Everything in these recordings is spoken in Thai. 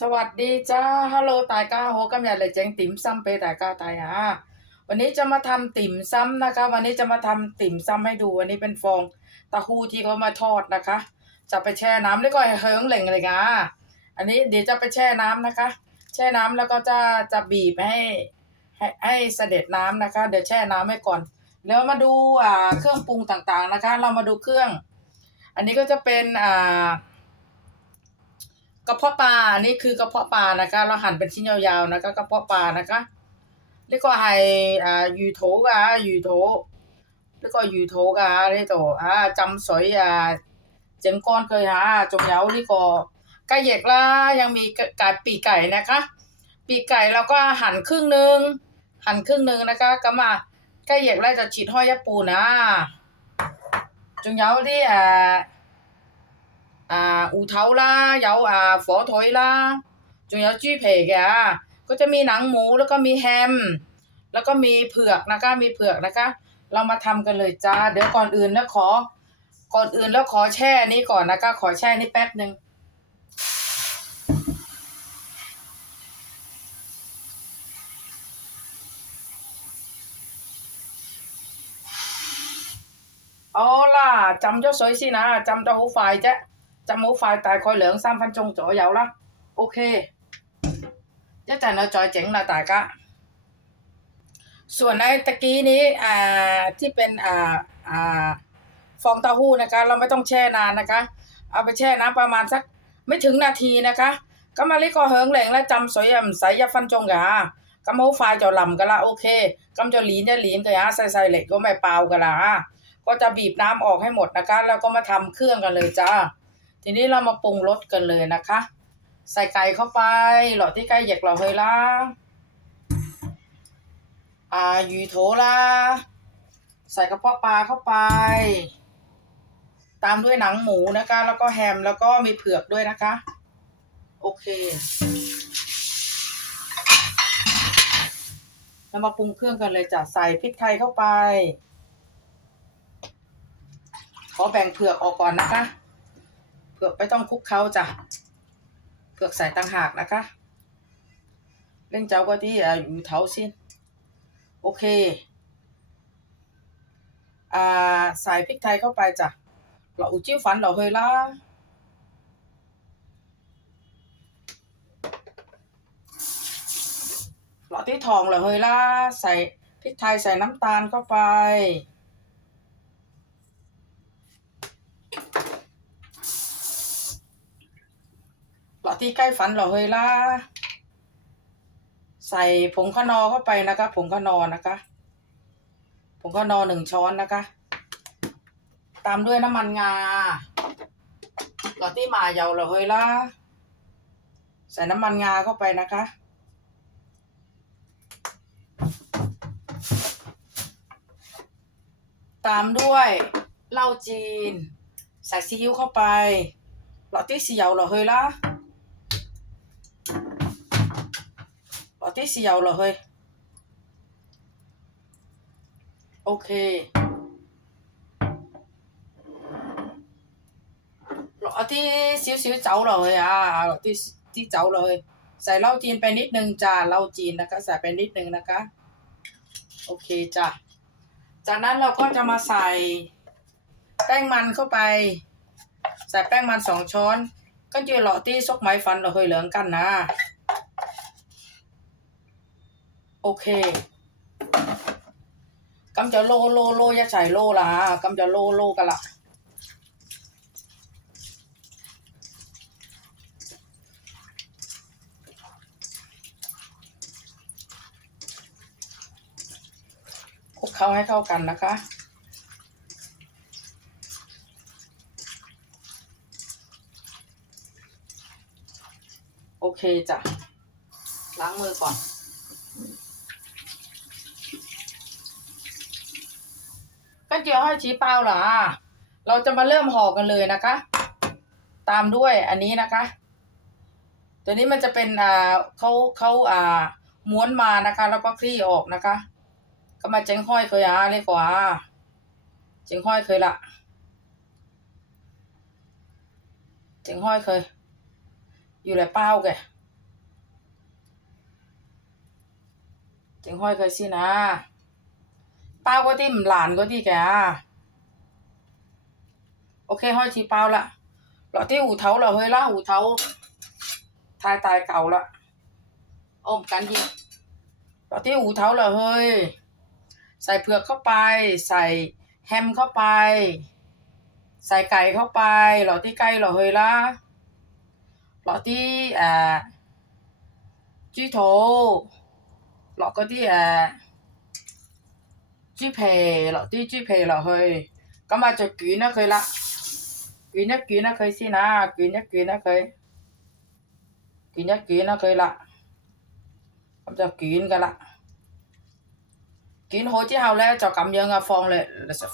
สวัสดีจ้าฮัลโหลตายก้าโฮกำยันเลยเจ๋งติ่มซ้ำไปตายก้าตายอะวันนี้จะมาทำติ่มซ้ำนะคะ วันนี้จะมาทำติ่มซ้ำให้ดูวันนี้เป็นฟองตะหู้ที่เขามาทอดนะคะ จะไปแช่น้ำแล้วก็เฮิงเหล่งเลยอะอันนี้เดี๋ยวจะไปแช่น้ำนะคะ แช่น้ำแล้วก็จะจะบีบให้ให้ให้เสด็จน้ำนะคะ เดี๋ยวแช่น้ำให้ก่อน แล้วมาดูอ่าเครื่องปรุงต่างๆนะคะ เรามาดูเครื่อง อันนี้ก็จะเป็นอ่า กระเพาะปลานี่คือกระเพาะปลานะคะ เราหั่นเป็นชิ้นยาวๆนะคะกระเพาะปลานะคะแล้วก็ให้อ่ายูโถกะยูโถแล้วก็ยูโถกะนี่ตัวอ่าจำสอยอ่าเจียงก้อนเคยหาจงเยานี่ก็ไก่เหยกละยังมีไก่ปีกไก่นะคะ ปีกไก่เราก็หั่นครึ่งหนึ่งหั่นครึ่งหนึ่งนะคะ ก็มาไก่เหยียกแล้จะฉีดห้อยยะปูนะจงเยาที่อ่า 啊芋头啦，有啊火腿啦，仲有猪皮嘅啊ก็จะมีหนังหมูแล้วก็มีแฮม แล้วก็มีเผือกนะคะ มีเผือกนะคะ เรามาทำกันเลยจ้า เดี๋ยวก่อนอื่นแล้วขอ ก่อนอื่นแล้วขอแช่นี้ก่อนนะคะ ขอแช่นี้แป๊บหนึ่ง好啦，浸咗水先啊，浸得好快啫。 Trong mẫu file tài khói lượng 3 phân Ok Chắc chắn ส่วนในตะกี้นี้อ่าที่เป็นอ่าอ่าฟองเต้าหู้นะคะ เราไม่ต้องแช่นานนะคะ เอาไปแช่น้ำประมาณสักไม่ถึงนาทีนะคะก็มาลิก็เฮิงแหลงและจำสวยอ่ใสยาฟันจงกะกำมไฟจะลำกะละโอเคกำจะหลีนจะหลีนกะฮะใส่ใส่เหล็กก็ไม่เปล่ากะละก็จะบีบน้ำออกให้หมดนะคะ แล้วก็มาทำเครื่องกันเลยจ้า ทีนี้เรามาปรุงรสกันเลยนะคะ ใส่ไก่เข้าไปหลอดที่ไก่เหยกเราเฮยละอายูโถละใส่กระเพาะปลาเข้าไป ตามด้วยหนังหมูนะคะ แล้วก็แฮมแล้วก็มีเผือกด้วยนะคะ โอเคเรามาปรุงเครื่องกันเลยจ้ะใส่พริกไทยเข้าไป ขอแบ่งเผือกออกก่อนนะคะ ผือกไม่ต้องคลุกเคล้าจ้ะเผือกใส่ต่างหากนะคะเล่งเจ้าก็ที่อยู่เท้าสิ้นโอเคอ่าใส่พริกไทยเข้าไปจ้ะเราอุจิ้วฝันเราเฮยละเราที่ทองเราเฮยละใส่พริกไทยใส่น้ำตาลเข้าไป หลอดที่ใกล้ฝันเราเฮยล่ะ ใส่ผงขนอเข้าไปนะคะผงขนอนะคะผงขนอหนึ่งช้อนนะคะ ตามด้วยน้ำมันงาหลอดที่มาเยาเราเฮยล่ะ ใส่น้ำมันงาเข้าไปนะคะตามด้วยเหล้าจีน ใส่ซีอิ๊วเข้าไปหลอดที่เสียวเหรอเฮ้ยล่ะ ที่เสียวเหรอเฮ้ย โอเคหลอดที่สิวสิวๆเจ้าเหรอเฮ้ยอะหลอดที่ที่เจ้าเหรอเฮ้ยใส่เหล้าจีนไปนิดนึงจ้าเหล้าจีนนะคะ ใส่ไปนิดนึงนะคะ โอเคจ้ะจากนั้นเราก็จะมาใส่แป้งมันเข้าไป ใส่แป้งมันสองช้อน ก็จะหล่อที่ซกไม้ฟันเราเคยเหลืองกันนะ โอเคกำจะโลโลโลย่าใส่โลละฮะกำจะโลโลกันละคลุกเคล้าให้เข้ากันนะคะโอเคจ้ะล้างมือก่อนาวชี้เป้าเหรอเราจะมาเริ่มห่อกันเลยนะคะ ตามด้วยอันนี้นะคะ ตัวนี้มันจะเป็นอ่าเขาเขาอ่าม้วนมานะคะ แล้วก็คลี่ออกนะคะ ก็มาเจงห้อยเคยอะเลยกว่าเจงห้อยเคยละเจงห้อยเคย อยู่แหละเป้าแกเจงห้อยเคยสินะ 包嗰啲唔爛嗰啲嘅，OK 開始包啦，落啲芋頭落去啦，芋頭太大嚿啦，我唔緊要，落啲芋頭落去，ใส่เผือกเข้าไป ใส่แฮมเข้าไป ใส่ไก่เข้าไป落啲雞落去啦，落啲誒豬肚，落嗰啲誒。 猪皮落啲猪皮落去，咁啊就卷咗佢啦，卷一卷咗佢先啊，卷一卷咗佢，卷一卷咗佢啦，咁就卷噶啦，卷好之后咧就咁样啊放嚟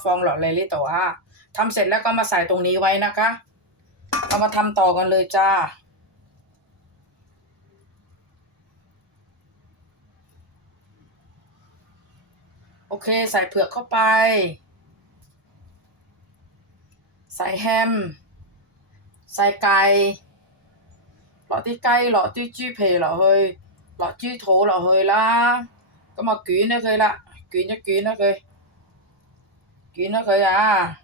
放落嚟呢度啊，ทำเสร็จแล้วก็มาใส่ตรงนี้ไว้นะคะเรามาทำต่อกันเลยจ้า โอเค ใส่เผือกเข้าไป ใส่แฮม ใส่ไก่落啲鸡落啲猪皮落去，落猪肚落去啦，咁啊卷咗佢啦，卷一卷咗佢，卷咗佢啊，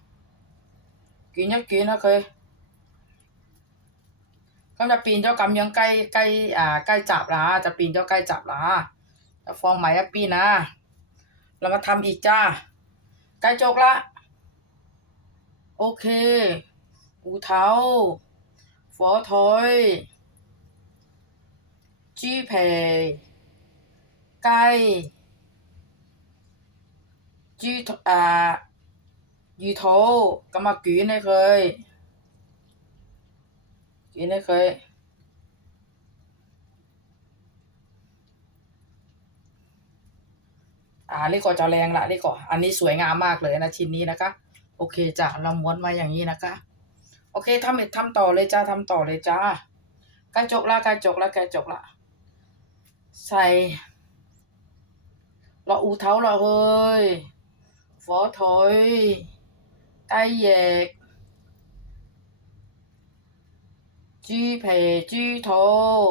卷一卷咗佢，咁就变咗咁样鸡鸡啊鸡杂啦，就变咗鸡杂啦，就放埋一边啊。 เรามาทำอีกจ้าใกล้จบละ โอเคอูเทาฟอถอยจี้เพไก่จี้อ่ายูโทกรรมกืนให้เคยกืนให้เคย อ่าเล็กกว่าจอแรงละเล็กกว่าอันนี้สวยงามมากเลยนะชิ้นนี้นะคะ โอเคจ้ะเราม้วนมาอย่างนี้นะคะ โอเคทำเอ็ดทำต่อเลยจ้าทำต่อเลยจ้าใกล้จกละใกล้จกละใกล้จกละใส่รออูเท้าเราเฮ้ยฟอถอยไตแยกจีเพจีโท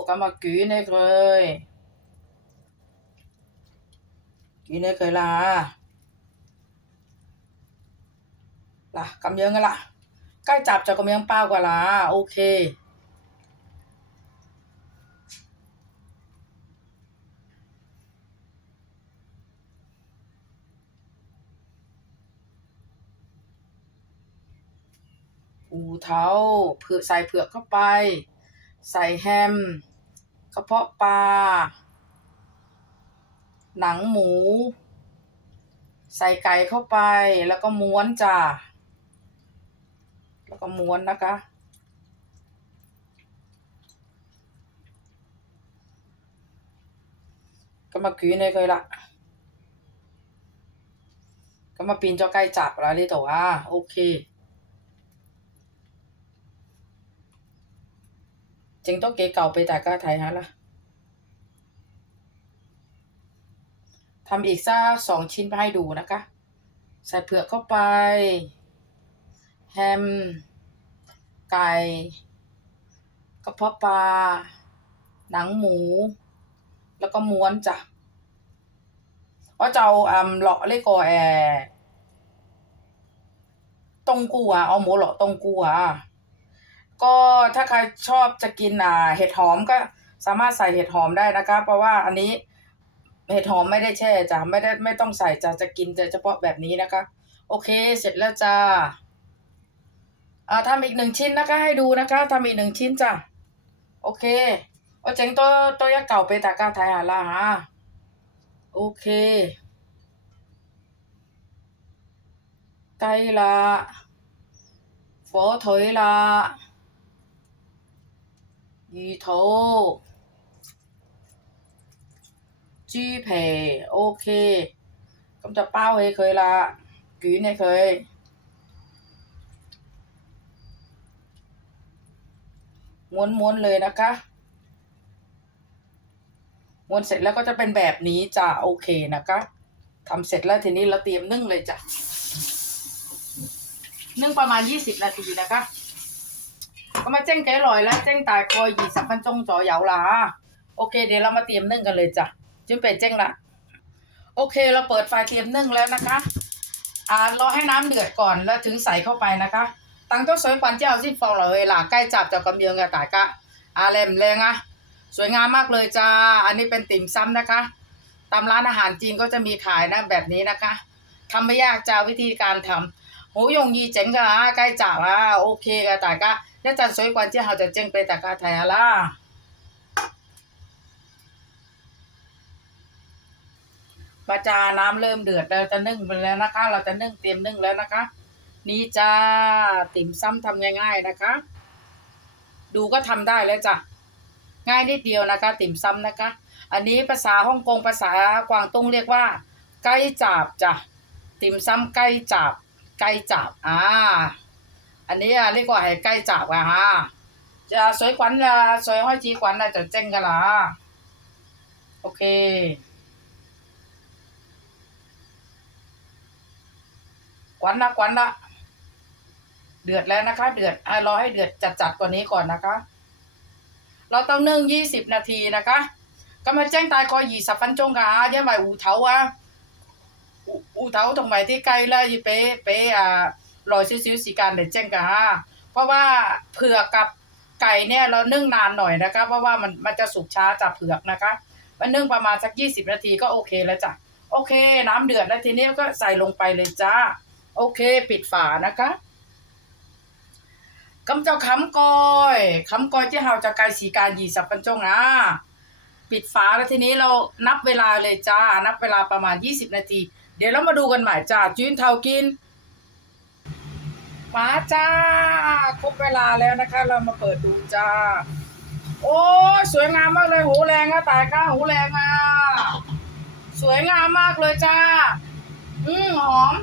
กรรมกือเนี่ยเลย Yine kay là là cầm dương là cái chạp cho cầm dương bao quả là ok ủ tháo เผือกใส่เผือกเข้าไป ใส่แฮมกระเพาะปลา หนังหมู ใส่ไก่เข้าไปแล้วก็ม้วนจ้าแล้วก็ม้วนนะคะ ก็มาคืนเนยเคยละก็มาปีนเจ้าไก่จับแล้วนี่แต่วอะโอเคจึงต้องเกเก่าไปแต่ก็ไทยฮะล่ะ ทำอีกสักสองชิ้นไปให้ดูนะคะ ใส่เผือกเข้าไป แฮม ไก่กระเพาะปลา หนังหมู แล้วก็ม้วนจ้ะว่าจะเอาอ่ำเลาะเล็กกอแอตงกูอะเอาหมูหลาะตงกูอะก็ถ้าใครชอบจะกินอ่าเห็ดหอมก็สามารถใส่เห็ดหอมได้นะคะ เพราะว่าอันนี้ เห็ดหอมไม่ได้แช่จ้ะไม่ได้ไม่ต้องใส่จ้ะจะกินแต่เฉพาะแบบนี้นะคะ โอเค เสร็จแล้วจ้าอ่าทำอีกหนึ่งชิ้นนะคะ ให้ดูนะคะทำอีกหนึ่งชิ้นจ้ะโอเค我整多多一嚿俾大家睇下啦吓，OK，鸡啦，火腿啦， จี้แโอเคกำจับเป้าให้เคยละกีนเนี่ยเคยม้วนๆเลยนะคะม้วนเสร็จแล้วก็จะเป็นแบบนี้จ้ะโอเคนะคะทำเสร็จแล้วทีนี้เราเตรียมนึ่งเลยจ้ะนึ่งประมาณยี่สิบนาทีนะคะก็มาเจ้งแก้ลอยแล้วเจ้งตายคอยหยีสัมพันจงจอเหยาลาโอเค เดี๋ยวเรามาเตรียมนึ่งกันเลยจ้ะ จิ้มเป็ดเจ้งละโอเคเราเปิดไฟเตรียมนึ่งแล้วนะคะ อ่ารอให้น้ำเดือดก่อนแล้วถึงใส่เข้าไปนะคะตั้งต้นสวยปันเจ้าที่ฟองเหล่าเวลาใกล้จับจ้ากำเยืองกระต่ายกะอาแรมแรงอะสวยงามมากเลยจ้า อันนี้เป็นติ่มซ้ำนะคะ ตามร้านอาหารจีนก็จะมีขายนะแบบนี้นะคะ ทำไม่ยากจ้าวิธีการทำหยงยีเจ๋งกะใกล้จับอะโอเคกระต่ายกะแล้วจันสวยกว่าเจ้าจะเจ๋งไปแต่กระไทยละ ปลาจาน้ำเริ่มเดือดเราจะนึ่งไปแล้วนะคะ เราจะนึ่งเตรียมนึ่งแล้วนะคะ นี่จ้าติ่มซ้ำทำง่ายๆนะคะ ดูก็ทำได้แล้วจ้ะง่ายนิดเดียวนะคะ ติ่มซ้ำนะคะ อันนี้ภาษาฮ่องกงภาษากวางตุ้งเรียกว่า ไก่จับจ้ะติ่มซ้ำไก่จับไก่จับอ่าอันนี้อะเรียกว่าไอไก่จับอะฮะจะสวยขวัญละสวยห้อยจีขวัญละจะเจ้งกันละโอเค ขวันนะขวันละเดือดแล้วนะคะ เดือดรอให้เดือดจัดๆกว่านี้ก่อนนะคะ เราต้องนึ่งยี่สิบนาทีนะคะก็มาแจ้งตายคอยหยีสับฟันจงกาเยอะไหมอูเทาอะอูเทาตรงไหนที่ไกลเลยเป๊เป๊อะรอยซิ้วๆสีการเด็ดแจ้งกาเพราะว่าเผือกกับไก่เนี่ยเรานึ่งนานหน่อยนะคะ เพราะว่ามันมันจะสุกช้าจับเผือกนะคะมันนึ่งประมาณสักยี่สิบนาทีก็โอเคแล้วจ้ะโอเค น้ำเดือดแล้วทีนี้ก็ใส่ลงไปเลยจ้า โอเค ปิดฝานะคะกำเจ้าคำกอยคำกอยที่เราจะไกลสีการยีสิบ分鐘อะปิดฝาแล้วทีนี้เรานับเวลาเลยจ้า นับเวลาประมาณยี่สิบนาที เดี๋ยวเรามาดูกันใหม่จ้าจืนเทากินมาจ้า ครบเวลาแล้วนะคะ เรามาเปิดดูจ้า โอ้สวยงามมากเลยหูแรงอะตายก้าหูแรงอะสวยงามมากเลยจ้า อืมหอม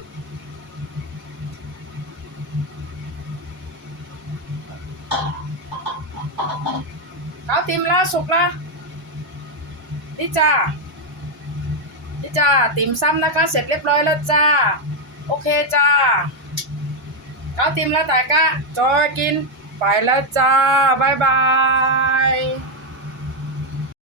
ข้าวติมแล้วสุกแล้วนี่จ้านี่จ้าติ่มซ้ำนะคะ เสร็จเรียบร้อยแล้วจ้า โอเคจ้าข้าวติมแล้วแต่ก็จอยกินไปแล้วจ้าบายบาย